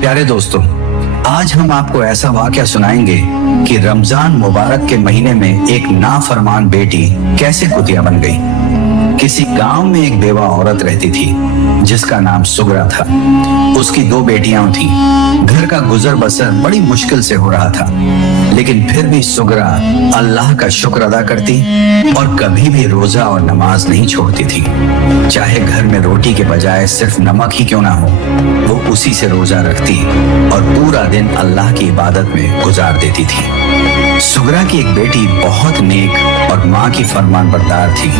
प्यारे दोस्तों, आज हम आपको ऐसा वाकया सुनाएंगे कि रमजान मुबारक के महीने में एक नाफरमान बेटी कैसे कुतिया बन गई। किसी गांव में एक बेवा औरत रहती थी जिसका नाम सुगरा था। उसकी 2 बेटियां थीं। घर का गुजर बसर बड़ी मुश्किल से हो रहा था, लेकिन फिर भी सुगरा अल्लाह का शुक्र अदा करती और कभी भी रोजा और नमाज नहीं छोड़ती थी। चाहे घर में रोटी के बजाय सिर्फ नमक ही क्यों ना हो, वो उसी से रोजा रखती और पूरा दिन अल्लाह की इबादत में गुजार देती थी। सुगरा की एक बेटी बहुत नेक और माँ की फरमानबरदार थी,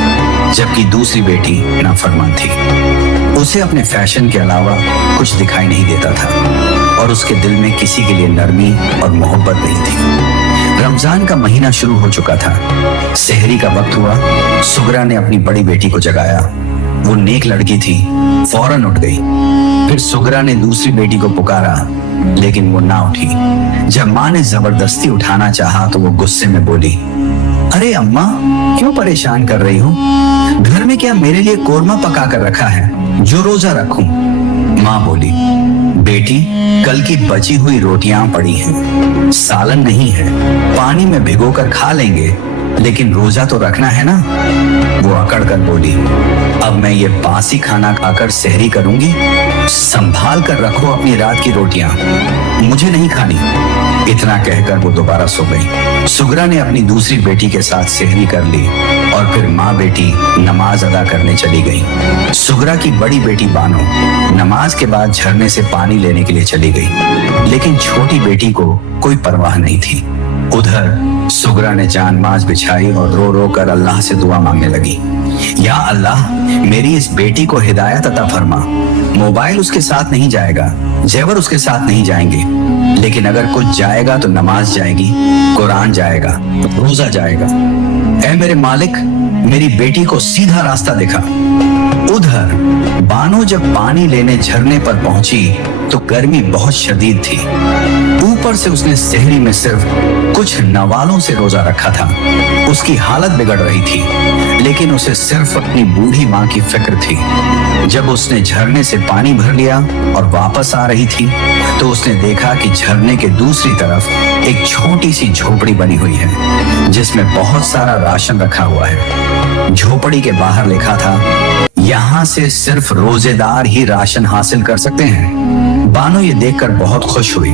जबकि दूसरी बेटी नाफरमान थी। उसे अपने फैशन के अलावा कुछ दिखाई नहीं देता था और उसके दिल में किसी के लिए नरमी और मोहब्बत नहीं थी। रमजान का महीना शुरू हो चुका था। सहरी का वक्त हुआ। सुगरा ने अपनी बड़ी बेटी को जगाया। वो नेक लड़की थी, फौरन उठ गई। फिर सुगरा ने दूसरी बेटी को पुकारा, लेकिन वो ना उठी। जब माँ ने जबरदस्ती उठाना चाहा तो वो गुस्से में बोली, अरे अम्मा, क्यों परेशान कर रही हो? घर में क्या मेरे लिए कोरमा पका कर रखा है जो रोजा रखूं? माँ बोली, बेटी, कल की बची हुई रोटियां पड़ी हैं, सालन नहीं है, पानी में भिगोकर खा लेंगे, लेकिन रोजा तो रखना है ना। वो अकड़ कर बोली, अब मैं ये बासी खाना खाकर सहरी करूंगी? संभाल कर रखो अपनी रात की रोटियां, मुझे नहीं खानी। इतना कहकर वो दोबारा सो गई। सुगरा ने अपनी दूसरी बेटी के साथ सहरी कर ली और फिर माँ बेटी नमाज अदा करने चली गई। सुगरा की बड़ी बेटी बानो नमाज के बाद झरने से पानी लेने के लिए चली गई, लेकिन छोटी बेटी को कोई परवाह नहीं थी। उधर सुगरा ने जानमाज बिछाई और रो रो कर अल्लाह से दुआ मांगने लगी, या अल्लाह, मेरी इस बेटी को हिदायत अता फरमा। मोबाइल उसके साथ नहीं जाएगा, जेवर उसके साथ नहीं जाएंगे, लेकिन अगर कुछ जाएगा तो नमाज जाएगी, कुरान जाएगा, रोजा जाएगा। ऐ मेरे मालिक, मेरी बेटी को सीधा रास्ता दिखा। उधर बानो जब पानी लेने झरने पर पहुंची तो गर्मी बहुत शदीद थी। ऊपर से उसने सहरी में सिर्फ कुछ नवालों से रोजा रखा था। उसकी हालत बिगड़ रही थी, लेकिन उसे सिर्फ अपनी बूढ़ी माँ की फिक्र थी। जब उसने झरने से पानी भर लिया और वापस आ रही थी तो उसने देखा कि झरने के दूसरी तरफ एक छोटी सी झोपड़ी बनी हुई है, जिसमें बहुत सारा राशन रखा हुआ है। झोपड़ी के बाहर लिखा था, यहाँ से सिर्फ रोजेदार ही राशन हासिल कर सकते हैं। बानो ये देखकर बहुत खुश हुई।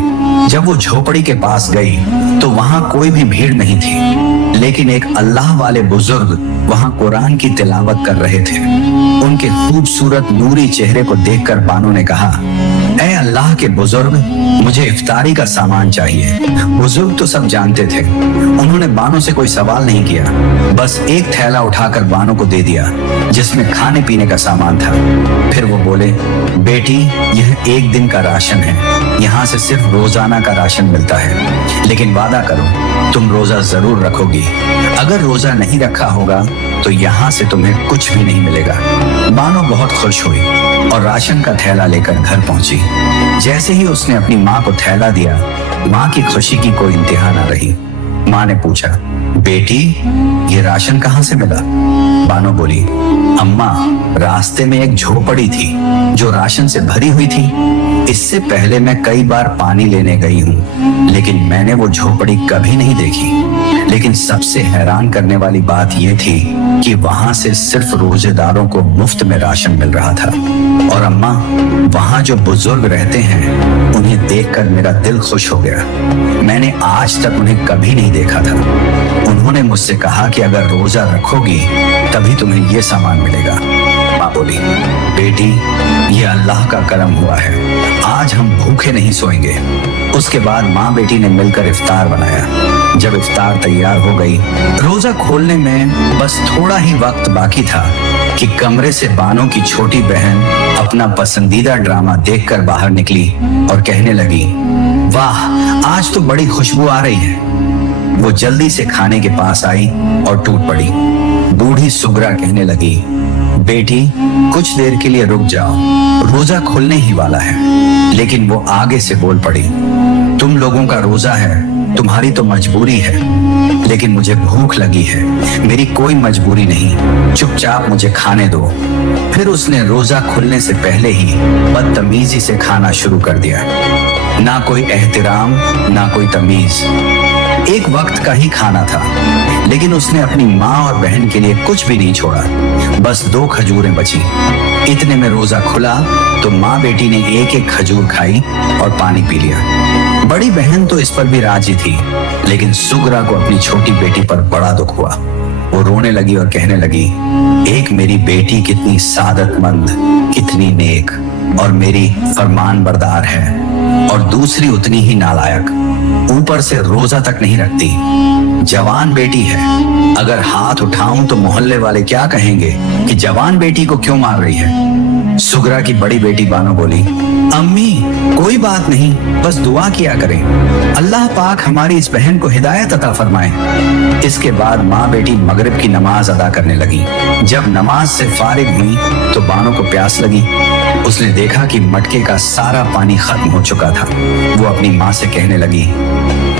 जब वो झोपड़ी के पास गई तो वहां कोई भी भीड़ नहीं थी, लेकिन एक अल्लाह वाले बुजुर्ग वहां कुरान की तिलावत कर रहे थे। उनके खूबसूरत नूरी चेहरे को देखकर बानो ने कहा, ऐ अल्लाह के बुजुर्ग, मुझे इफ्तारी का सामान चाहिए। बुजुर्ग तो सब जानते थे। उन्होंने बानो से कोई सवाल नहीं किया, बस एक थैला उठाकर बानो को दे दिया जिसमें खाने पीने का सामान था। फिर वो बोले, बेटी, यह एक दिन का राशन है, यहाँ से सिर्फ रोजाना का राशन मिलता है, लेकिन वादा करो तुम रोजा जरूर रखोगी। अगर रोजा नहीं रखा होगा तो यहाँ से तुम्हें कुछ भी नहीं मिलेगा। बानो बहुत खुश हुई और राशन का थैला लेकर घर पहुंची। जैसे ही उसने अपनी माँ को थैला दिया, माँ की खुशी की कोई इंतहा न रही। माँ ने पूछा, बेटी, ये राशन कहाँ से मिला? बानो बोली, अम्मा, रास्ते में एक झोपड़ी थी जो राशन से भरी हुई थी। इससे पहले मैं कई बार पानी लेने गई हूँ, लेकिन मैंने वो झोपड़ी कभी नहीं देखी। लेकिन सबसे हैरान करने वाली बात यह थी कि वहां से सिर्फ रोजेदारों को मुफ्त में राशन मिल रहा था। और अम्मा, वहां जो बुजुर्ग रहते हैं, उन्हें देखकर मेरा दिल खुश हो गया। मैंने आज तक उन्हें कभी नहीं देखा था। उन्होंने मुझसे कहा कि अगर रोजा रखोगी तभी तुम्हें ये सामान मिलेगा। माँ बोली, बेटी, ये अल्लाह का करम हुआ है, आज हम भूखे नहीं सोएंगे। उसके बाद माँ बेटी ने मिलकर इफ्तार बनाया। जब इफ्तार तैयार हो गई, रोजा खोलने में बस थोड़ा ही वक्त बाकी था कि कमरे से बानो की छोटी बहन अपना पसंदीदा ड्रामा देखकर बाहर निकली और कहने लगी, वाह, आज तो बड़ी खुशबू आ रही है। वो जल्दी से खाने के पास आई और टूट पड़ी। बूढ़ी सुगरा कहने लगी, बेटी, कुछ देर के लिए रुक जाओ, रोजा खुलने ही वाला है। लेकिन वो आगे से बोल पड़ी, तुम लोगों का रोजा है, तुम्हारी तो मजबूरी है, लेकिन मुझे भूख लगी है, मेरी कोई मजबूरी नहीं, चुपचाप मुझे खाने दो। फिर उसने रोजा खुलने से पहले ही बदतमीजी से खाना शुरू कर दिया। ना कोई एहतराम, ना कोई तमीज। एक वक्त का ही खाना था, लेकिन उसने अपनी माँ और बहन के लिए कुछ भी नहीं छोड़ा। बस 2 खजूरें बची। इतने में रोजा खुला तो माँ बेटी ने एक एक खजूर खाई और पानी पी लिया। बड़ी बहन तो इस पर भी राजी थी, लेकिन सुगरा को अपनी छोटी बेटी पर बड़ा दुख हुआ। वो रोने लगी और कहने लगी, एक मेरी बेटी कितनी सादतमंद, कितनी नेक और मेरी फरमान बरदार है, और दूसरी उतनी ही नालायक, ऊपर से रोजा तक नहीं रखती। जवान बेटी है, अगर हाथ उठाऊं तो मोहल्ले वाले क्या कहेंगे कि जवान बेटी को क्यों मार रही है। सुगरा की बड़ी बेटी बानो बोली, अम्मी कोई बात नहीं, बस दुआ किया करें, अल्लाह पाक हमारी इस बहन को हिदायत अता फरमाए। इसके बाद माँ बेटी मगरिब की नमाज अदा करने लगी। जब नमाज से फारिग हुई तो बानो को प्यास लगी। उसने देखा कि मटके का सारा पानी खत्म हो चुका था। वो अपनी माँ से कहने लगी,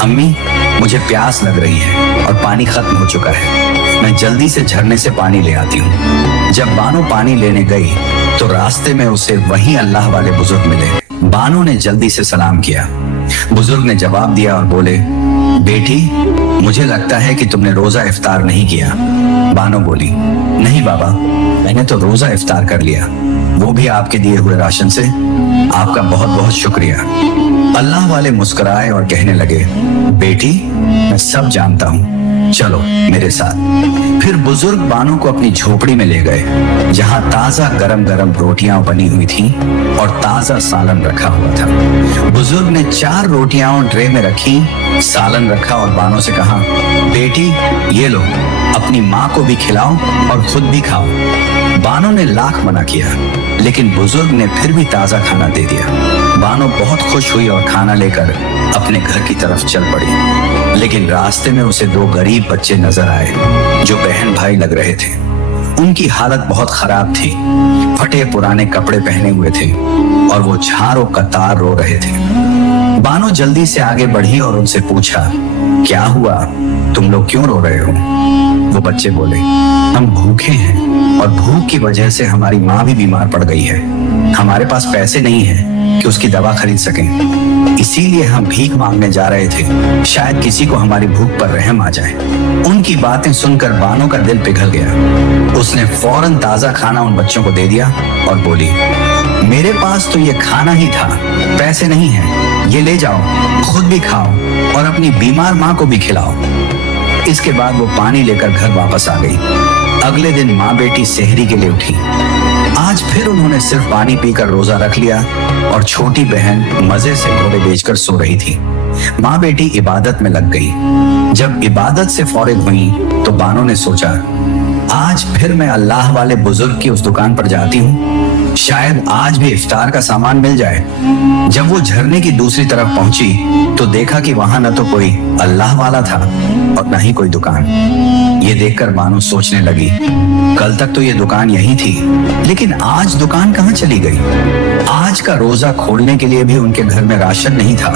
अम्मी मुझे प्यास लग रही है और पानी खत्म हो चुका है, मैं जल्दी से झरने से पानी ले आती हूँ। जब बानो पानी लेने गई तो रास्ते में उसे वही अल्लाह वाले बुजुर्ग मिले। बानो ने जल्दी से सलाम किया। बुजुर्ग ने जवाब दिया और बोले, बेटी मुझे लगता है कि तुमने रोजा इफ्तार नहीं किया। बानो बोली, नहीं बाबा, मैंने तो रोजा इफ्तार कर लिया, वो भी आपके दिए हुए राशन से। आपका बहुत बहुत शुक्रिया। अल्लाह वाले मुस्कुराए और कहने लगे, बेटी मैं सब जानता हूँ, चलो मेरे साथ। फिर बुजुर्ग बानो को अपनी झोपड़ी में ले गए, जहाँ ताजा गरम गरम रोटियां बनी हुई थीं और ताजा सालन रखा हुआ था। बुजुर्ग ने 4 रोटियां ट्रे में रखी, सालन रखा और बानो से कहा, बेटी ये लो, अपनी माँ को भी खिलाओ और खुद भी खाओ। बानो ने लाख मना किया, लेकिन बुजुर्ग ने फिर भी ताजा खाना दे दिया। बानो बहुत खुश हुई और खाना लेकर अपने घर की तरफ चल पड़ी। लेकिन रास्ते में उसे 2 गरीब बच्चे नजर आए जो बहन भाई लग रहे थे। उनकी हालत बहुत खराब थी, फटे पुराने कपड़े पहने हुए थे और वो झाड़ों कतार रो रहे थे। बानो जल्दी से आगे बढ़ी और उनसे पूछा, क्या हुआ, तुम लोग क्यों रो रहे हो? वो बच्चे बोले, हम भूखे हैं और भूख की वजह से हमारी माँ भी बीमार पड़ गई है। हमारे पास पैसे नहीं है कि उसकी दवा खरीद सकें, इसीलिए हम भीख मांगने जा रहे थे, शायद किसी को हमारी भूख पर रहम आ जाए। उनकी बातें सुनकर बानो का दिल पिघल गया। उसने फौरन ताजा खाना उन बच्चों को दे दिया और बोली, मेरे पास तो ये खाना ही था, पैसे नहीं है, ये ले जाओ, खुद भी खाओ और अपनी बीमार माँ को भी खिलाओ। इसके बाद वो पानी लेकर घर वापस आ गई। अगले दिन माँ बेटी सेहरी के लिए उठी। आज फिर उन्होंने सिर्फ पानी पीकर रोजा रख लिया और छोटी बहन मजे से घोड़े बेचकर सो रही थी। माँ बेटी इबादत में लग गई। जब इबादत से फौरिग हुई तो बानो ने सोचा, आज फिर मैं अल्लाह वाले बुजुर्ग की उस दुकान पर जाती हूँ, शायद आज भी इफ्तार का सामान मिल जाए। जब वो झरने की दूसरी तरफ पहुंची तो देखा कि वहां न तो कोई अल्लाह वाला था और न ही कोई दुकान। ये देखकर बानो सोचने लगी, कल तक तो ये दुकान यही थी, लेकिन आज दुकान कहाँ चली गई? आज का रोजा खोलने के लिए भी उनके घर में राशन नहीं था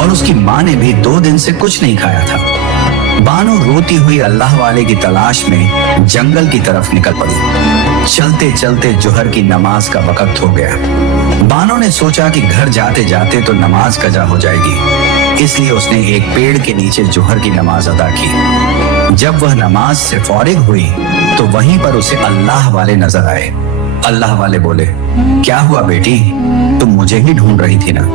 और उसकी माँ ने भी 2 दिन से कुछ नहीं खाया था। बानो रोती हुई अल्लाह वाले की तलाश में जंगल की तरफ निकल पड़ी। चलते चलते जोहर की नमाज का वक्त हो गया। बानो ने सोचा कि घर जाते जाते तो नमाज कजा हो जाएगी, इसलिए उसने एक पेड़ के नीचे जोहर की नमाज अदा की। जब वह नमाज से फौरिग हुई तो वहीं पर उसे अल्लाह वाले नजर आए। अल्लाह वाले बोले, क्या हुआ बेटी, तुम मुझे ही ढूंढ रही थी ना?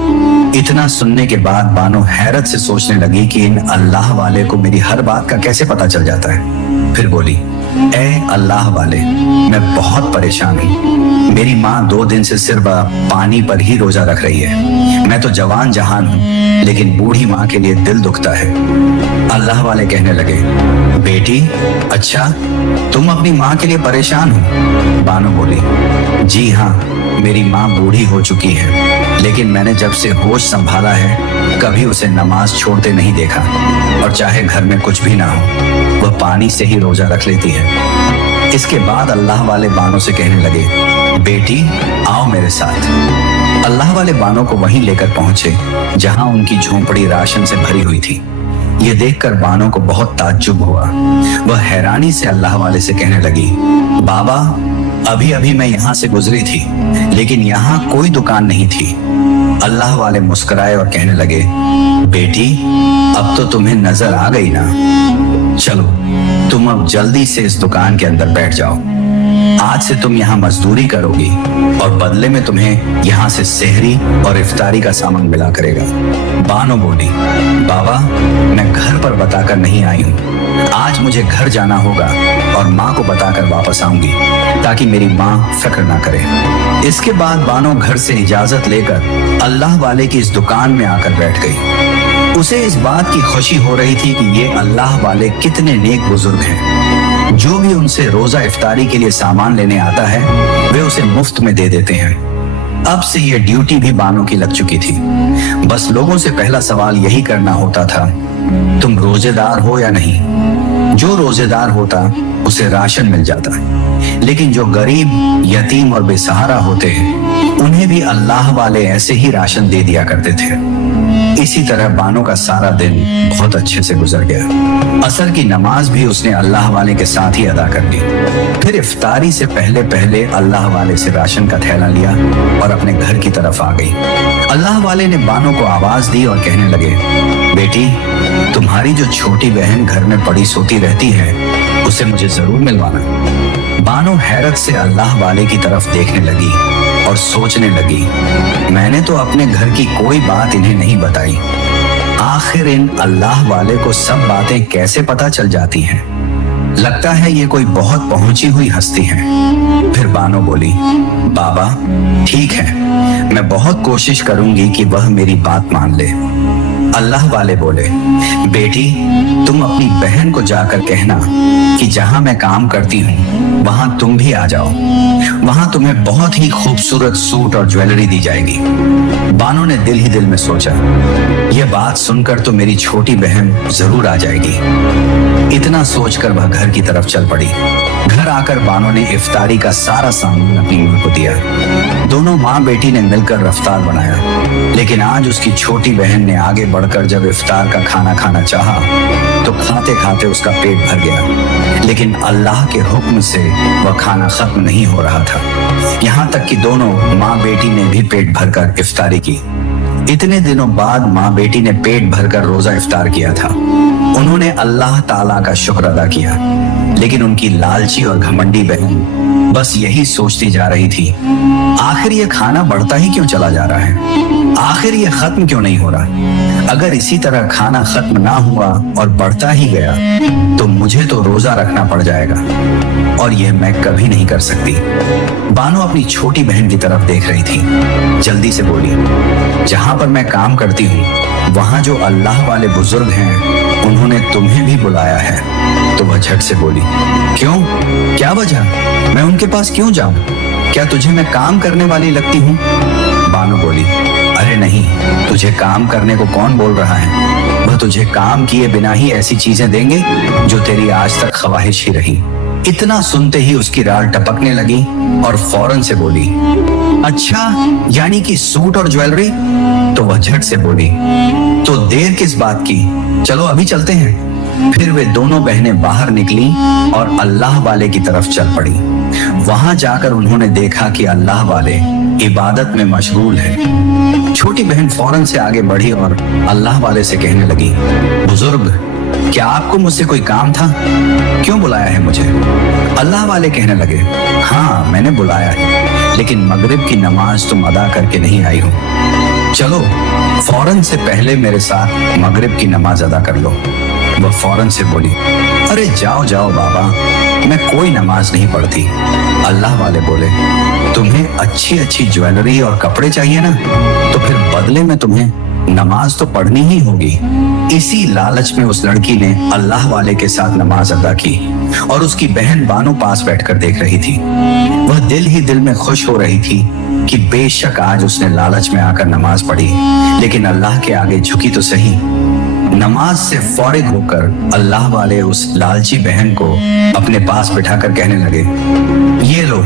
इतना सुनने के बाद बानो हैरत से सोचने लगी कि इन अल्लाह वाले को मेरी हर बात का कैसे पता चल जाता है। फिर बोली, ए अल्लाह वाले, मैं बहुत परेशान हूँ। मेरी माँ 2 दिन से सिर्फ पानी पर ही रोजा रख रही है। मैं तो जवान जहान हूँ, लेकिन बूढ़ी माँ के लिए दिल दुखता है। अल्लाह वाले कहने लगे, बेटी अच्छा, तुम अपनी माँ के लिए परेशान हो? बानो बोली, जी हाँ, मेरी माँ बूढ़ी हो चुकी है, लेकिन मैंने जब से होश संभाला है कभी उसे नमाज छोड़ते नहीं देखा, और चाहे घर में कुछ भी ना हो वह पानी से ही रोजा रख लेती है। इसके बाद अल्लाह वाले बानों से कहने लगे, बेटी आओ मेरे साथ। अल्लाह वाले बानों को वहीं लेकर पहुंचे जहां उनकी झोंपड़ी राशन से भरी हुई थी। ये देखकर बानों को बहुत ताज्जुब हुआ। वह हैरानी से अल्लाह वाले से कहने लगी, बाबा अभी अभी मैं यहाँ से गुजरी थी, लेकिन यहाँ कोई दुकान नहीं थी। अल्लाह वाले मुस्कुराए और कहने लगे, बेटी अब तो तुम्हें नजर आ गई ना, चलो तुम अब जल्दी से इस दुकान के अंदर बैठ जाओ। आज से तुम यहाँ मजदूरी करोगी और बदले में तुम्हें यहाँ से सेहरी और इफ्तारी का सामान मिला करेगा। बानो बोली, बाबा मैं घर पर बताकर नहीं आई हूँ, आज मुझे घर जाना होगा और माँ को बताकर वापस आऊंगी ताकि मेरी माँ फिक्र ना करे। इसके बाद बानो घर से इजाजत लेकर अल्लाह वाले की इस दुकान में आकर बैठ गई। उसे इस बात की खुशी हो रही थी कि ये अल्लाह वाले कितने नेक बुजुर्ग हैं। जो भी उनसे रोजा इफ्तारी के लिए सामान लेने आता है वे उसे मुफ्त में दे देते हैं। अब से ये ड्यूटी भी बानो की लग चुकी थी। बस लोगों से पहला सवाल यही करना होता था, तुम रोजेदार हो या नहीं। जो रोजेदार होता उसे राशन मिल जाता, लेकिन जो गरीब, यतीम और बेसहारा होते हैं उन्हें भी अल्लाह वाले ऐसे ही राशन दे दिया करते थे। इसी तरह बानो का सारा दिन बहुत अच्छे से गुजर गया। असर की नमाज भी उसने अल्लाह वाले के साथ ही अदा कर ली। फिर इफ्तारी से पहले पहले अल्लाह वाले से राशन का थैला लिया और अपने घर की तरफ आ गई। अल्लाह वाले ने बानो को आवाज दी और कहने लगे, बेटी तुम्हारी जो छोटी बहन घर में पड़ी सोती रहती है उसे मुझे जरूर मिलवाना। बानो हैरत से अल्लाह वाले की तरफ देखने लगी और सोचने लगी, मैंने तो अपने घर की कोई बात इन्हें नहीं बताई, आखिर इन अल्लाह वाले को सब बातें कैसे पता चल जाती हैं। लगता है ये कोई बहुत पहुंची हुई हस्ती है। फिर बानो बोली, बाबा ठीक है, मैं बहुत कोशिश करूंगी कि वह मेरी बात मान ले। अल्लाह वाले बोले, बेटी तुम अपनी बहन को जाकर कहना कि जहां मैं काम करती हूँ वहां तुम भी आ जाओ, वहां तुम्हें बहुत ही खूबसूरत सूट और ज्वेलरी दी जाएगी। बानो ने दिल ही दिल में सोचा, यह बात सुनकर तो मेरी छोटी बहन जरूर आ जाएगी। इतना सोचकर वह घर की तरफ चल पड़ी। घर आकर बानो ने इफ्तारी का सारा सामान अपनी माँ को दिया। दोनों माँ बेटी ने मिलकर रफ्तार बनाया, लेकिन आज उसकी छोटी बहन ने आगे बढ़कर जब इफ्तार का खाना खाना चाहा तो खाते खाते उसका पेट भर गया, लेकिन अल्लाह के हुक्म से वह खाना खत्म नहीं हो रहा था। यहाँ तक कि दोनों माँ बेटी ने भी पेट भरकर इफ्तारी की। इतने दिनों बाद माँ बेटी ने पेट भरकर रोजा इफ्तार किया था। उन्होंने अल्लाह ताला का शुक्र अदा किया, लेकिन उनकी लालची और घमंडी बहन बस यही सोचती जा रही थी, आखिर ये खाना बढ़ता ही क्यों चला जा रहा है, आखिर ये खत्म क्यों नहीं हो रहा। अगर इसी तरह खाना खत्म ना हुआ और बढ़ता ही गया तो मुझे तो रोजा रखना पड़ जाएगा और यह मैं कभी नहीं कर सकती। बानो अपनी छोटी बहन की तरफ देख रही थी। जल्दी से बोली, जहां पर मैं काम करती हूँ वहां जो अल्लाह वाले बुजुर्ग हैं उन्होंने तुम्हें भी बुलाया है। तो वह झट से बोली, क्यों, क्या वजह, मैं उनके पास क्यों जाऊं, क्या तुझे मैं काम करने वाली लगती हूँ। बानो बोली, अरे नहीं, तुझे काम करने को कौन बोल रहा है, वह तुझे काम किए बिना ही ऐसी चीजें देंगे जो तेरी आज तक ख्वाहिश ही रही। इतना सुनते ही उसकी राल टपकने लगी और फौरन से बोली, अच्छा यानी कि सूट और ज्वेलरी। तो वह झट से बोली, तो देर किस बात की, चलो अभी चलते हैं। फिर वे दोनों बहनें बाहर निकली और अल्लाह वाले की तरफ चल पड़ी। वहां जाकर उन्होंने देखा कि अल्लाह वाले इबादत में मशगूल है। छोटी बहन फौरन से आगे बढ़ी और अल्लाह वाले से कहने लगी, बुजुर्ग क्या आपको मुझसे कोई काम था, क्यों बुलाया है मुझे। अल्लाह वाले कहने लगे, हाँ मैंने बुलाया है, लेकिन मगरिब की नमाज तुम अदा करके नहीं आई हो। चलो फौरन से पहले मेरे साथ मगरिब की नमाज अदा कर लो। वह फौरन से बोली, अरे जाओ जाओ बाबा, मैं कोई नमाज नहीं पढ़ती। अल्लाह वाले बोले, तुम्हें अच्छी अच्छी ज्वेलरी और कपड़े चाहिए ना, तो फिर बदले में तुम्हें नमाज तो पढ़नी ही होगी। इसी लालच में उस लड़की ने अल्लाह वाले के साथ नमाज अदा की और उसकी बहन बानो पास बैठकर देख रही थी। वह दिल ही दिल में खुश हो रही थी कि बेशक आज उसने लालच में आकर नमाज पढ़ी, लेकिन अल्लाह के आगे झुकी तो सही। नमाज से फौरिग होकर अल्लाह वाले उस लालची बहन को अपने पास बिठाकर कहने लगे, ये लो,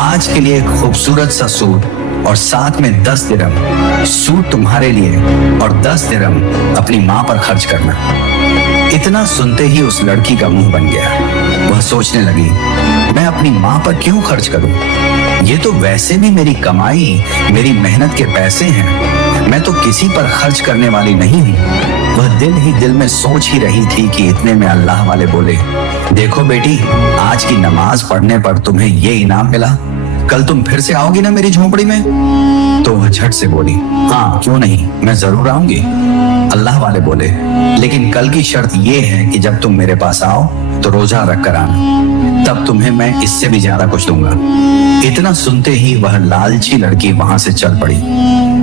आज के लिए एक खूबसूरत सा सूट और साथ में 10 दिरहम। सूट तुम्हारे लिए और 10 दिरहम अपनी माँ पर खर्च करना। इतना सुनते ही उस लड़की का मुंह बन गया। वह सोचने लगी, मैं अपनी माँ पर क्यों खर्च करूं? ये तो वैसे भी मेरी कमाई, मेरी मेहनत के पैसे हैं। मैं तो किसी पर खर्च करने वाली नहीं हूँ। वह दिल ही दिल में सोच ही रही थी कि इतने में अल्लाह वाले बोले, देखो बेटी, आज की नमाज पढ़ने पर तुम्हें ये इनाम मिला। कल तुम फिर से आओगी ना मेरी झोपड़ी में? तो वह झट से बोली, हाँ क्यों नहीं, मैं जरूर आऊंगी। अल्लाह वाले बोले, लेकिन कल की शर्त ये है कि जब तुम मेरे पास आओ तो रोजा रख कर आना, तब तुम्हें मैं इससे भी ज्यादा कुछ दूंगा। इतना सुनते ही वह लालची लड़की वहां से चल पड़ी।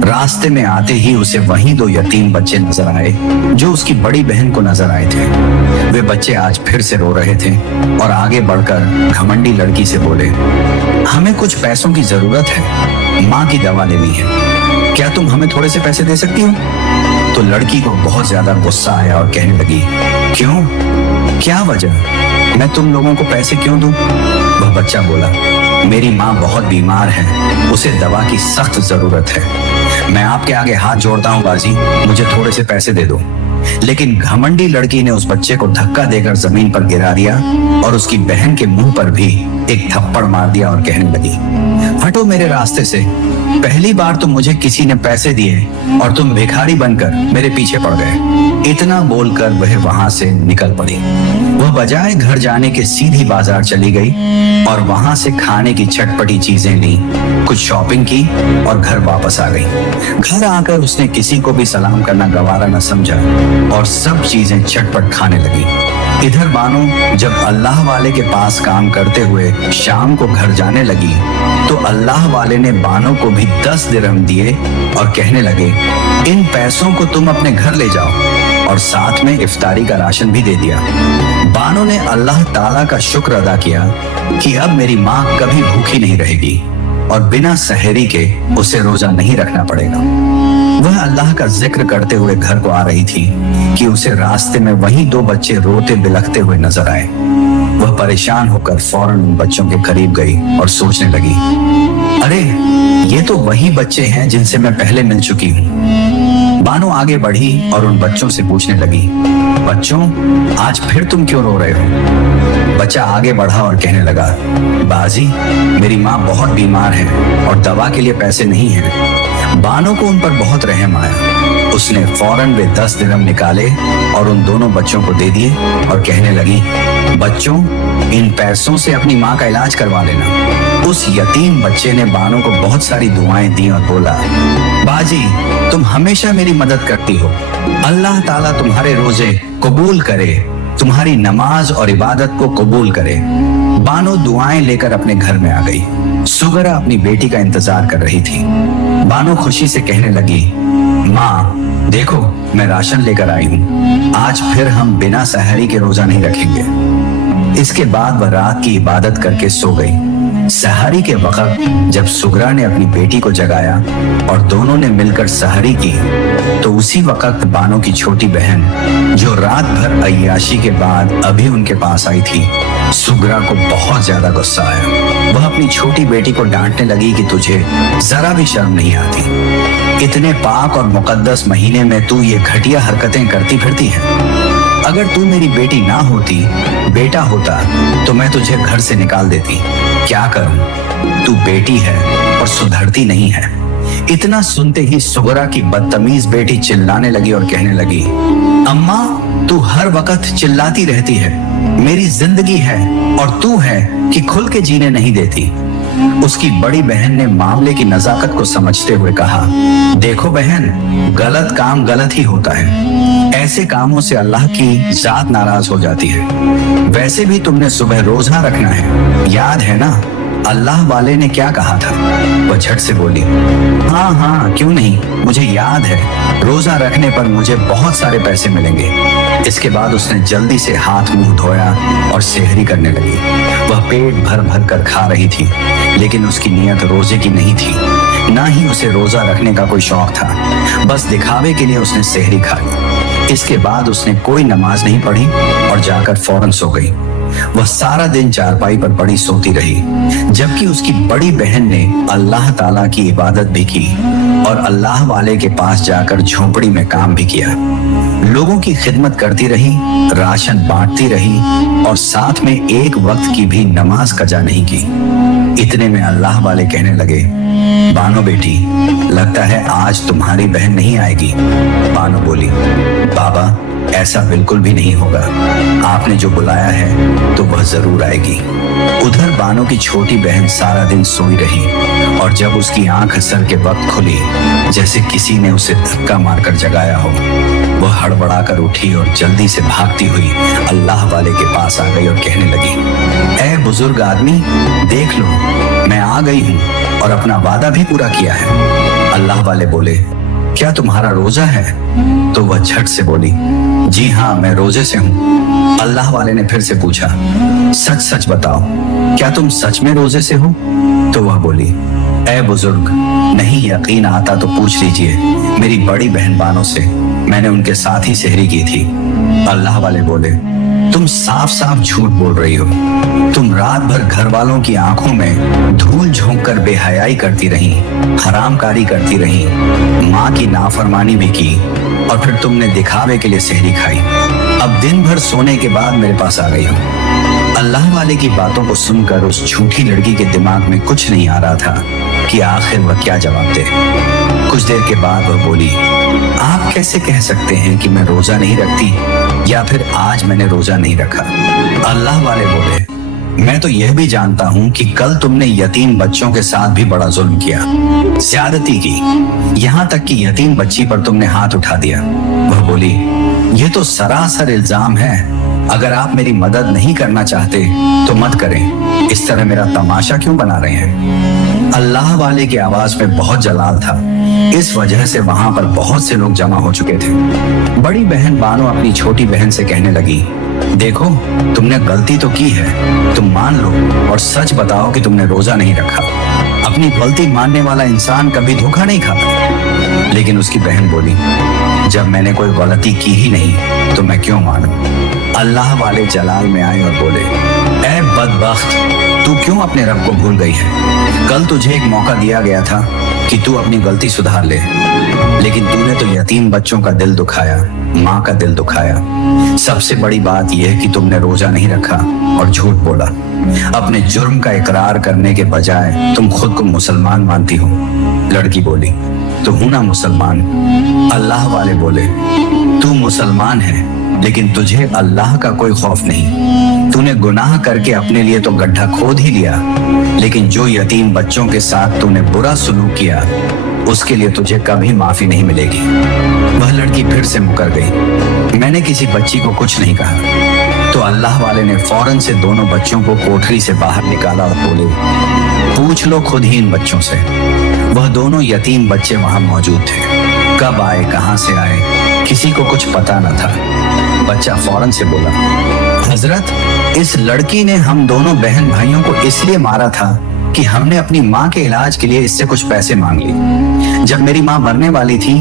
रास्ते में आते ही उसे वहीं 2 यतीम बच्चे नजर आए जो उसकी बड़ी बहन को नजर आए थे। वे बच्चे आज फिर से रो रहे थे और आगे बढ़कर घमंडी लड़की से बोले, हमें कुछ पैसों की जरूरत है, माँ की दवा लेनी है, क्या तुम हमें थोड़े से पैसे दे सकती हो? तो लड़की को बहुत ज्यादा गुस्सा आया और कहने लगी, क्यों, क्या वजह, मैं तुम लोगों को पैसे क्यों दूं? वह बच्चा बोला, मेरी माँ बहुत बीमार है, उसे दवा की सख्त जरूरत है। मैं आपके आगे हाथ जोड़ता हूँ बाजी, मुझे थोड़े से पैसे दे दो। लेकिन घमंडी लड़की ने उस बच्चे को धक्का देकर जमीन पर गिरा दिया और उसकी बहन के मुंह पर भी एक थप्पड़ मार दिया और कहने लगी, हटो मेरे रास्ते से, पहली बार तो मुझे किसी ने पैसे दिए और तुम भिखारी बनकर मेरे पीछे पड़ गए। इतना बोलकर वह वहां से निकल पड़ी। वह बजाय घर जाने के सीधी बाजार चली गई और वहां से खाने की चटपटी चीजें ली, कुछ शॉपिंग की और घर वापस आ गई। घर आकर उसने किसी को भी सलाम करना गवारा न समझा और सब चीजें चटपट खाने लगी। इधर बानो जब अल्लाह वाले के पास काम करते हुए शाम को घर जाने लगी तो अल्लाह वाले ने बानो को भी 10 दिरहम दिए और कहने लगे, इन पैसों को तुम अपने घर ले जाओ और साथ में इफ्तारी का राशन भी दे दिया। बानो ने अल्लाह ताला का शुक्र अदा किया कि अब मेरी माँ कभी भूखी नहीं रहेगी और बिना सहरी के उसे रोजा नहीं रखना पड़ेगा। वह अल्लाह का जिक्र करते हुए घर को आ रही थी कि उसे रास्ते में वही 2 बच्चे रोते बिलखते हुए नजर आए। वह परेशान होकर फौरन उन बच्चों के करीब गई और सोचने लगी, अरे ये तो वही बच्चे हैं जिनसे मैं पहले मिल चुकी हूँ। बानो आगे बढ़ी और उन बच्चों से पूछने लगी, बच्चों आज फिर तुम क्यों रो रहे हो? बच्चा आगे बढ़ा और कहने लगा, बाजी मेरी माँ बहुत बीमार है और दवा के लिए पैसे नहीं हैं। बानो को उन पर बहुत रहम आया। उसने फौरन वे 10 दिरहम निकाले और उन दोनों बच्चों को दे दिए और कहने लगी, बच्चों इन पैसों से अपनी माँ का इलाज करवा लेना। उस यतीम बच्चे ने बानो को बहुत सारी दुआएं दी और बोला, बाजी तुम हमेशा मेरी मदद करती हो, अल्लाह ताला तुम्हारे रोजे कबूल करे, तुम्हारी नमाज और इबादत को कबूल करे। बानो दुआएं लेकर अपने घर में आ गई। सुगरा अपनी बेटी का इंतजार कर रही थी। बानो खुशी से कहने लगी, माँ देखो मैं राशन लेकर आई हूँ, आज फिर हम बिना सहरी के रोजा नहीं रखेंगे। इसके बाद वह रात की इबादत करके सो गई। सहरी के वक्त जब सुगरा ने अपनी बेटी को जगाया और दोनों ने मिलकर सहरी की तो उसी वक्त बानो की छोटी बहन जो रात भर अय्याशी के बाद अभी उनके पास आई थी, सुगरा को बहुत ज्यादा गुस्सा आया। वह अपनी छोटी बेटी को डांटने लगी कि तुझे जरा भी शर्म नहीं आती, इतने पाक और मुकद्दस महीने में तू ये घटिया हरकतें करती फिरती है। अगर तू मेरी बेटी ना होती, बेटा होता तो मैं तुझे घर से निकाल देती। क्या करूं, तू बेटी है और सुधरती नहीं है। इतना सुनते ही सुगरा की बदतमीज बेटी चिल्लाने लगी और कहने लगी, अम्मा तू हर वक्त चिल्लाती रहती है, मेरी जिंदगी है और तू है कि खुल के जीने नहीं देती। उसकी बड़ी बहन ने मामले की नजाकत को समझते हुए कहा, देखो बहन, गलत काम गलत ही होता है, ऐसे कामों से अल्लाह की जात नाराज हो जाती है। वैसे भी तुमने सुबह रोजा रखना है, याद है ना अल्लाह वाले ने क्या कहा था? वह झट से बोली, हाँ हाँ क्यों नहीं, मुझे याद है, रोजा रखने पर मुझे बहुत सारे पैसे मिलेंगे। इसके बाद उसने जल्दी से हाथ मुंह धोया और सेहरी करने लगी। वह पेट भर भर कर खा रही थी, लेकिन उसकी नीयत रोजे की नहीं थी, ना ही उसे रोजा रखने का कोई शौक था। बस दिखावे के लिए उसने सेहरी खा ली। इसके बाद उसने कोई नमाज नहीं पढ़ी और जाकर फौरन सो गई। वह सारा दिन चारपाई पर पड़ी सोती रही, जबकि उसकी बड़ी बहन ने अल्लाह ताला की इबादत भी की और अल्लाह वाले के पास जाकर झोपड़ी में काम भी किया। लोगों की खिदमत करती रही, राशन बांटती रही और साथ में एक वक्त की भी नमाज कजा नहीं की। इतने में अल्लाह वाले कहने लगे, बानो बेटी, लगता है आज तुम्हारी बहन नहीं आएगी। बानो बोली, बाबा ऐसा बिल्कुल भी नहीं होगा, आपने जो बुलाया है तो वह जरूर आएगी। उधर बानो की छोटी बहन सारा दिन सोई रही और जब उसकी आंख असर के वक्त खुली, जैसे किसी ने उसे धक्का मारकर जगाया हो, वह हड़बड़ाकर उठी और जल्दी से भागती हुई अल्लाह वाले के पास आ गई और कहने लगी, ऐ बुजुर्ग आदमी, देख लो मैं आ गई हूँ और अपना वादा भी पूरा किया है। अल्लाह वाले बोले, क्या तुम्हारा रोजा है? तो वह झट से बोली, जी हाँ मैं रोजे से हूँ। अल्लाह वाले ने फिर से पूछा, सच सच बताओ, क्या तुम सच में रोजे से हो? तो वह बोली, ऐ बुजुर्ग, नहीं यकीन आता तो पूछ लीजिए मेरी बड़ी बहन बानों से, मैंने उनके साथ ही सेहरी की थी। अल्लाह वाले बोले, तुम साफ साफ झूठ बोल रही हो। तुम रात भर घर वालों की आंखों में धूल झोंक कर बेहयाई करती रही, हरामकारी करती रही, माँ की नाफरमानी भी की और फिर तुमने दिखावे के लिए सेहरी खाई। अब दिन भर सोने के बाद मेरे पास आ गई हो। अल्लाह वाले की बातों को सुनकर उस झूठी लड़की के दिमाग में कुछ नहीं आ रहा था कि आखिर वह क्या जवाब दे। कुछ देर के बाद वह बोली, आप कैसे कह सकते हैं कि मैं रोजा नहीं रखती या फिर आज मैंने रोजा नहीं रखा? अल्लाह वाले बोले, मैं तो यह भी जानता हूँ कि कल तुमने यतीम बच्चों के साथ भी बड़ा जुल्म किया, ज्यादती की, यहाँ तक कि यतीम बच्ची पर तुमने हाथ उठा दिया। वह बोली, यह तो सरासर इल्जाम है, अगर आप मेरी मदद नहीं करना चाहते तो मत करें, इस तरह मेरा तमाशा क्यों बना रहे हैं? अल्लाह वाले की आवाज में बहुत जलाल था, इस वजह से वहां पर बहुत से लोग जमा हो चुके थे। बड़ी बहन बानो अपनी छोटी बहन से कहने लगी, देखो तुमने गलती तो की है, तुम मान लो और सच बताओ कि तुमने रोजा नहीं रखा। अपनी गलती मानने वाला इंसान कभी धोखा नहीं खाता। लेकिन उसकी बहन बोली, जब मैंने कोई गलती की ही नहीं तो मैं क्यों मानूं? अल्लाह वाले जलाल में आए और बोले, ऐ बदबख्त, तू क्यों अपने रब को भूल गई है? कल तुझे एक मौका दिया गया था कि तू अपनी गलती सुधार ले, लेकिन तूने तो यतीम बच्चों का दिल दुखाया, माँ का दिल दुखाया। सबसे बड़ी बात यह है कि तुमने रोजा नहीं रखा और झूठ बोला। अपने जुर्म का इकरार करने के बजाय तुम खुद को मुसलमान मानती हो। लड़की बोली, तो हूं ना मुसलमान। अल्लाह वाले बोले, तू मुसलमान है लेकिन तुझे अल्लाह का कोई खौफ नहीं। तूने गुनाह करके अपने लिए तो गड्ढा खोद ही लिया, लेकिन जो यतीम बच्चों के साथ तूने बुरा सलूक किया उसके लिए तुझे कभी माफी नहीं मिलेगी। वह लड़की फिर से मुकर गई, मैंने किसी बच्ची को कुछ नहीं कहा। तो अल्लाह वाले ने फौरन से दोनों बच्चों को कोठरी से बाहर निकाला और बोले, पूछ लो खुद ही इन बच्चों से। वह दोनों यतीम बच्चे वहां मौजूद थे। कब आए, कहां से आए, किसी को कुछ पता न था। बच्चा फौरन से बोला, हजरत, इस लड़की ने हम दोनों बहन भाइयों को इसलिए मारा था कि हमने अपनी माँ के इलाज के लिए इससे कुछ पैसे मांग लिए। जब मेरी माँ मरने वाली थी,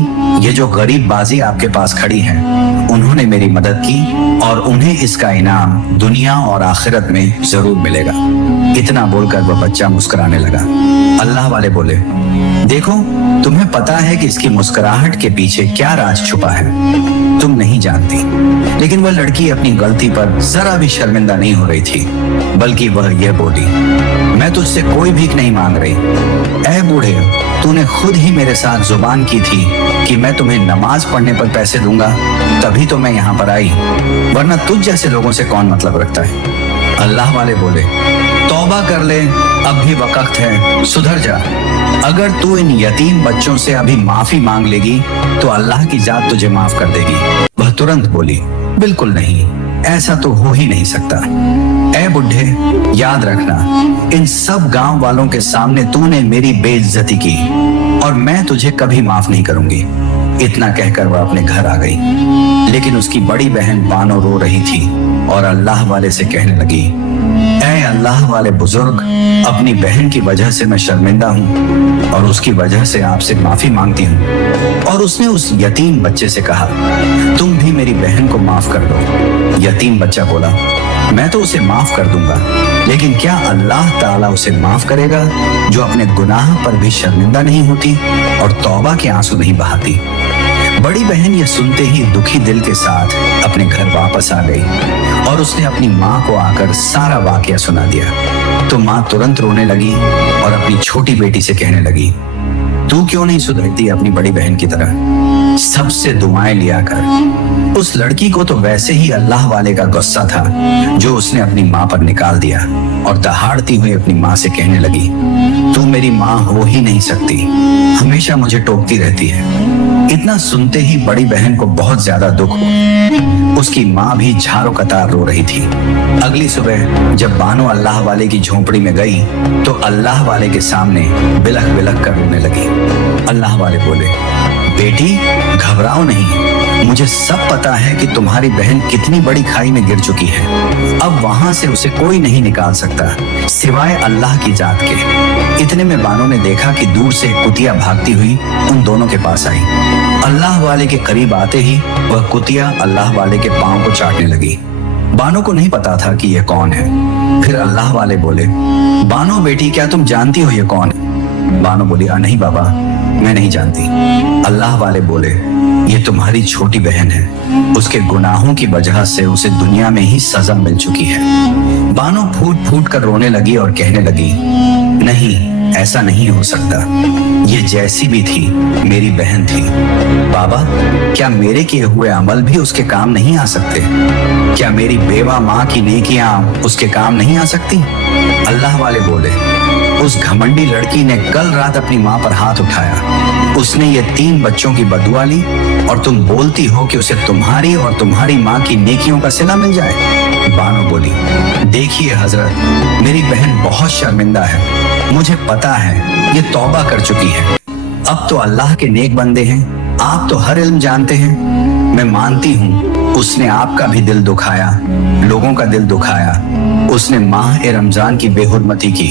ये जो गरीब बाजी आपके पास खड़ी हैं, उन्होंने मेरी मदद की और उन्हें इसका इनाम दुनिया और आखिरत में जरूर मिलेगा। इतना बोलकर वह बच्चा मुस्कुराने लगा। अल्लाह वाले बोले, देखो तुम्हें पता है कि इसकी मुस्कुराहट के पीछे क्या राज छुपा है, तुम नहीं जानती। लेकिन वह लड़की अपनी गलती पर जरा भी शर्मिंदा नहीं हो रही थी, बल्कि वह यह बोली, मैं तुझसे कोई भीख नहीं मांग रही। ऐ बूढ़े, तूने खुद ही मेरे साथ जुबान की थी कि मैं तुम्हें नमाज पढ़ने पर पैसे दूंगा, तभी तो मैं यहाँ पर आई, वरना तुझ जैसे लोगों से कौन मतलब रखता है। अल्लाह वाले बोले, तौबा कर ले, अब भी वक्त है, सुधर जा। अगर तू इन यतीम बच्चों से अभी माफी मांग लेगी तो अल्लाह की जात तुझे माफ कर देगी। वह तुरंत बोली, बिल्कुल नहीं, ऐसा तो हो ही नहीं सकता। ऐ बुढ़े, याद रखना, इन सब गांव वालों के सामने तूने मेरी बेइज्जती की और मैं तुझे कभी माफ नहीं करूंगी। इतना कहकर वह अपने घर आ गई। लेकिन उसकी बड़ी बहन बानो रो रही थी और अल्लाह वाले से कहने लगी, ऐ अल्लाह वाले बुजुर्ग, अपनी बहन की वजह से मैं शर्मिंदा हूँ और उसकी वजह से आपसे माफी मांगती हूँ। और उसने उस यतीम बच्चे से कहा, तुम भी मेरी बहन को माफ कर दो। यतीम बच्चा बोला, मैं तो उसे माफ कर दूंगा, लेकिन क्या अल्लाह ताला उसे माफ करेगा जो अपने गुनाह पर भी शर्मिंदा नहीं होती और तौबा के आंसू नहीं बहाती। बड़ी बहन यह सुनते ही दुखी दिल के साथ अपने घर वापस आ गई और उसने अपनी माँ को आकर सारा वाकया सुना दिया। तो माँ तुरंत रोने लगी और अपनी छोटी बेटी से कहने लगी, तू क्यों नहीं सुधरती अपनी बड़ी बहन की तरह, सबसे दुआएं लिया कर। उस लड़की को तो वैसे ही अल्लाह वाले का गुस्सा था जो उसने अपनी माँ पर निकाल दिया और दहाड़ती हुई अपनी माँ से कहने लगी, तू मेरी माँ हो ही नहीं सकती, हमेशा मुझे टोकती रहती है। इतना सुनते ही बड़ी बहन को बहुत ज्यादा दुख हुआ। उसकी माँ भी झाड़ों कतार रो रही थी। अगली सुबह जब बानो अल्लाह वाले की झोंपड़ी में गई तो अल्लाह वाले के सामने बिलख बिलख कर रोने लगी। अल्लाह वाले बोले, बेटी घबराओ नहीं, मुझे सब पता है कि तुम्हारी बहन कितनी बड़ी खाई में गिर चुकी है। अब वहां से उसे कोई नहीं निकाल सकता सिवाय अल्लाह की जात के। इतने में बानो ने देखा कि दूर से एक कुतिया भागती हुई उन दोनों के पास आई। अल्लाह वाले के करीब आते ही वह कुतिया अल्लाह वाले के पांव को चाटने लगी। बानो को नहीं पता था कि यह कौन है। फिर अल्लाह वाले बोले, बानो बेटी, क्या तुम जानती हो यह कौन है? बानो बोली, नहीं बाबा, मैं नहीं जानती। अल्लाह वाले बोले, ये तुम्हारी छोटी बहन है, उसके गुनाहों की वजह से उसे दुनिया में ही सजा मिल चुकी है। बानो फूट फूट कर रोने लगी और कहने लगी, नहीं, ऐसा नहीं हो सकता, ये जैसी भी थी मेरी बहन थी। बाबा, क्या मेरे किए हुए अमल भी उसके काम नहीं आ सकते? क्या मेरी बेवा माँ की नेकियां उसके काम नहीं आ सकती? अल्लाह वाले बोले, उस घमंडी लड़की ने कल रात अपनी माँ पर हाथ उठाया, उसने ये 3 बच्चों की बदुआ ली और तुम बोलती हो कि उसे तुम्हारी और तुम्हारी माँ की नेकियों का सिला मिल जाए। बानो बोली, देखिए हजरत, मेरी बहन बहुत शर्मिंदा है, मुझे पता है ये तौबा कर चुकी है। अब तो अल्लाह के नेक बंदे हैं, आप तो हर इल्म जानते हैं। मैं मानती हूँ उसने आपका भी दिल दुखाया, लोगों का दिल दुखाया, उसने माह ए रमजान की बेहुरमती की,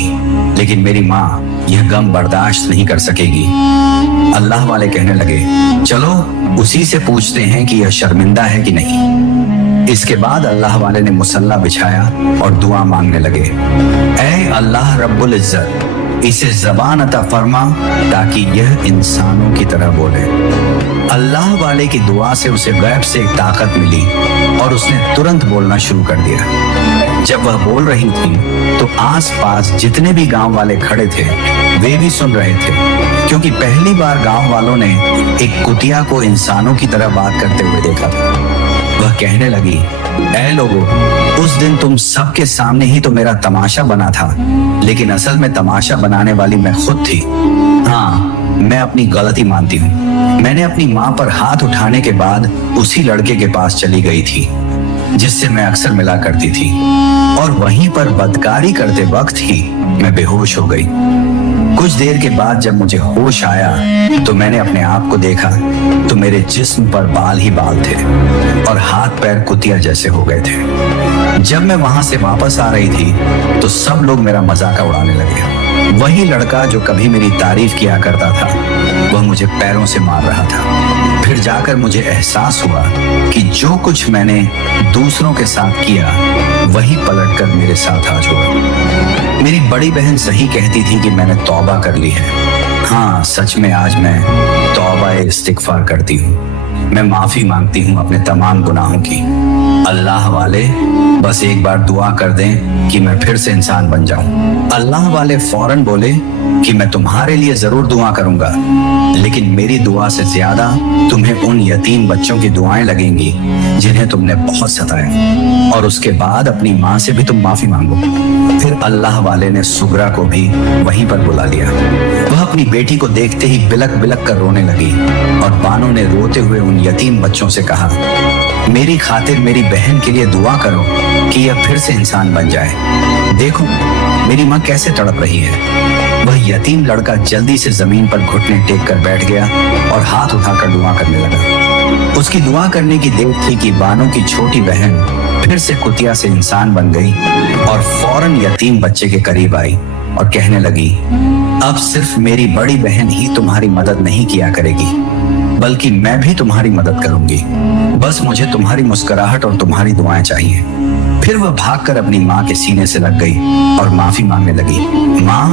लेकिन मेरी माँ यह गम बर्दाश्त नहीं कर सकेगी। अल्लाह वाले कहने लगे, चलो उसी से पूछते हैं कि यह शर्मिंदा है कि नहीं। इसके बाद अल्लाह वाले ने मुसल्ला बिछाया और दुआ मांगने लगे, ऐ अल्लाह रब्बुल इज्जत, इसे जबान अता फरमा ताकि यह इंसानों की तरह बोले। अल्लाह वाले की दुआ से उसे गैब से एक ताकत मिली और उसने तुरंत बोलना शुरू कर दिया। जब वह बोल रही थी तो आसपास जितने भी गांव वाले खड़े थे वे भी सुन रहे थे, क्योंकि पहली बार गांव वालों ने एक कुतिया को इंसानों की तरह बात करते हुए देखा था। वह कहने लगी, ऐ लोगों, उस दिन तुम सबके सामने ही तो मेरा तमाशा बना था, लेकिन असल में तमाशा बनाने वाली मैं खुद थी। हाँ, मैं अपनी गलती मानती हूँ। मैंने अपनी माँ पर हाथ उठाने के बाद उसी लड़के के पास चली गई थी जिससे मैं अक्सर मिला करती थी, और वहीं पर बदकारी करते वक्त ही मैं बेहोश हो गई। कुछ देर के बाद जब मुझे होश आया तो मैंने अपने आप को देखा तो मेरे जिस्म पर बाल ही बाल थे और हाथ पैर कुतिया जैसे हो गए थे। जब मैं वहां से वापस आ रही थी तो सब लोग मेरा मजाक उड़ाने लगे। वही लड़का जो कभी मेरी तारीफ किया करता था वह मुझे पैरों से मार रहा था। फिर जाकर मुझे एहसास हुआ कि जो कुछ मैंने दूसरों के साथ किया वही पलटकर मेरे साथ आज हुआ। मेरी बड़ी बहन सही कहती थी कि मैंने तौबा कर ली है। हाँ, सच में आज मैं तौबा इस्तिगफार करती हूँ। मैं माफी मांगती हूँ अपने तमाम गुनाहों की। अल्लाह वाले बस एक बार दुआ कर दें कि मैं फिर से इंसान बन जाऊं। अल्लाह वाले फौरन बोले कि मैं तुम्हारे लिए जरूर दुआ करूंगा, लेकिन मेरी दुआ से ज्यादा तुम्हें उन यतीम बच्चों की दुआएं लगेंगी जिन्हें तुमने बहुत सताया, और उसके बाद अपनी माँ से भी तुम माफी मांगो। फिर अल्लाह वाले ने सुगरा को भी वहीं पर बुला लिया। वह अपनी बेटी को देखते ही बिलक बिलक कर रोने लगी और बानो ने रोते हुए उन यतीम बच्चों से कहा, मेरी खातिर मेरी बहन के लिए दुआ करो कि यह फिर से इंसान बन जाए। देखो मेरी माँ कैसे तड़प रही है। वह यतीम लड़का जल्दी से जमीन पर घुटने टेक कर बैठ गया और हाथ उठाकर दुआ करने लगा। उसकी दुआ करने की देर थी कि बानो की छोटी बहन फिर से कुतिया से इंसान बन गई और फौरन यतीम बच्चे के करीब आई और कहने लगी, अब सिर्फ मेरी बड़ी बहन ही तुम्हारी मदद नहीं किया करेगी, बल्कि मैं भी तुम्हारी मदद करूंगी। बस मुझे तुम्हारी मुस्कुराहट और तुम्हारी दुआएं चाहिए। फिर वह भागकर अपनी माँ के सीने से लग गई और माफी मांगने लगी। माँ,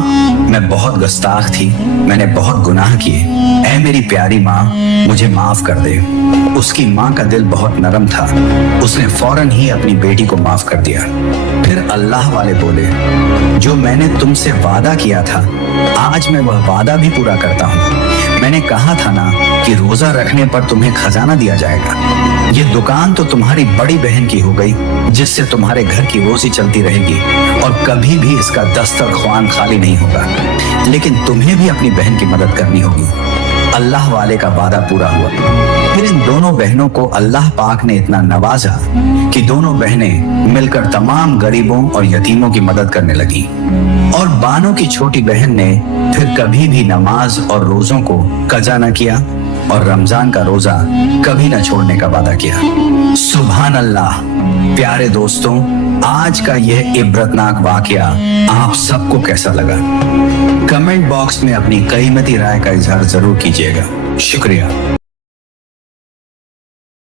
मैं बहुत गुस्ताख थी, मैंने बहुत गुनाह किए। ऐ मेरी प्यारी माँ, मुझे माफ कर दे। उसकी माँ का दिल बहुत नरम था। उसने फौरन ही अपनी बेटी को माफ कर दिया। फिर अल्लाह वाले बोले, जो मैंने तुमसे वादा किया था, आज मैं वह वादा भी पूरा करता हूँ। मैंने कहा था ना कि रोजा रखने पर तुम्हें खजाना दिया जाएगा। ये दुकान तो तुम्हारी बड़ी बहन की हो गई, जिससे तुम्हारे घर की रोजी चलती रहेगी और कभी भी इसका दस्तरख्वान खाली नहीं होगा। लेकिन तुम्हें भी अपनी बहन की मदद करनी होगी। अल्लाह वाले का वादा पूरा हुआ। फिर इन दोनों बहनों को अल्लाह पाक ने इतना नवाजा कि दोनों बहनें मिलकर तमाम गरीबों और यतीमों की मदद करने लगी। और बानो की छोटी बहन ने फिर कभी भी नमाज और रोजों को कज़ा न किया और रमजान का रोजा कभी न छोड़ने का वादा किया। सुभान अल्लाह। प्यारे दोस्तों, आज का यह इबरतनाक वाकया आप सबको कैसा लगा? कमेंट बॉक्स में अपनी कीमती राय का इजहार जरूर कीजिएगा। शुक्रिया।